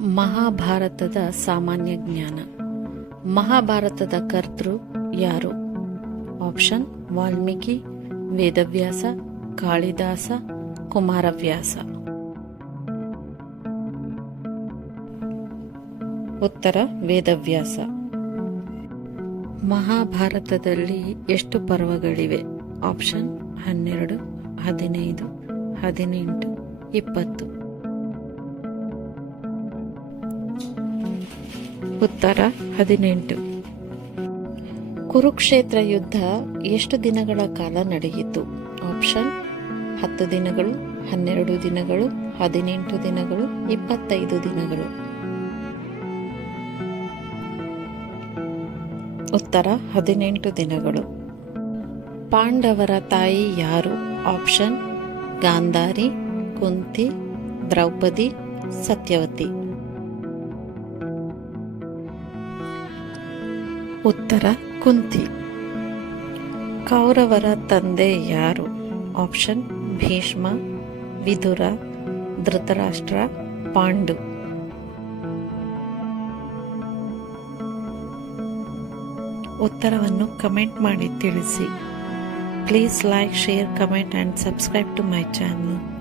ಮಹಾಭಾರತದ ಸಾಮಾನ್ಯ ಜ್ಞಾನ. ಮಹಾಭಾರತದ ಕರ್ತೃ ಯಾರು? ಆಪ್ಷನ್, ವಾಲ್ಮೀಕಿ, ವೇದವ್ಯಾಸ, ಕಾಳಿದಾಸ, ಕುಮಾರವ್ಯಾಸ. ಉತ್ತರ, ವೇದವ್ಯಾಸ. ಮಹಾಭಾರತದಲ್ಲಿ ಎಷ್ಟು ಪರ್ವಗಳಿವೆ? ಆಪ್ಷನ್, ಹನ್ನೆರಡು, ಹದಿನೈದು, ಹದಿನೆಂಟು, ಇಪ್ಪತ್ತು. ಉತ್ತರ ಹದಿನೆಂಟು. ಕುರುಕ್ಷೇತ್ರ ಯುದ್ಧ ಎಷ್ಟು ದಿನಗಳ ಕಾಲ ನಡೆಯಿತು? ಆಪ್ಷನ್, ಹತ್ತು ದಿನಗಳು, ಹನ್ನೆರಡು ದಿನಗಳು, ಹದಿನೆಂಟು ದಿನಗಳು, ಇಪ್ಪತ್ತೈದು ದಿನಗಳು. ಉತ್ತರ ಹದಿನೆಂಟು ದಿನಗಳು. ಪಾಂಡವರ ತಾಯಿ ಯಾರು? ಆಪ್ಷನ್, ಗಾಂಧಾರಿ, ಕುಂತಿ, ದ್ರೌಪದಿ, ಸತ್ಯವತಿ. ಉತ್ತರ ಕುಂತಿ. ಕೌರವರ ತಂದೆ ಯಾರು? ಆಪ್ಷನ್ ಭೀಷ್ಮ, ವಿದುರ, ಧೃತರಾಷ್ಟ್ರ, ಪಾಂಡು. ಉತ್ತರವನ್ನು ಕಮೆಂಟ್ ಮಾಡಿ ತಿಳಿಸಿ. Please like, share, comment and subscribe to my channel.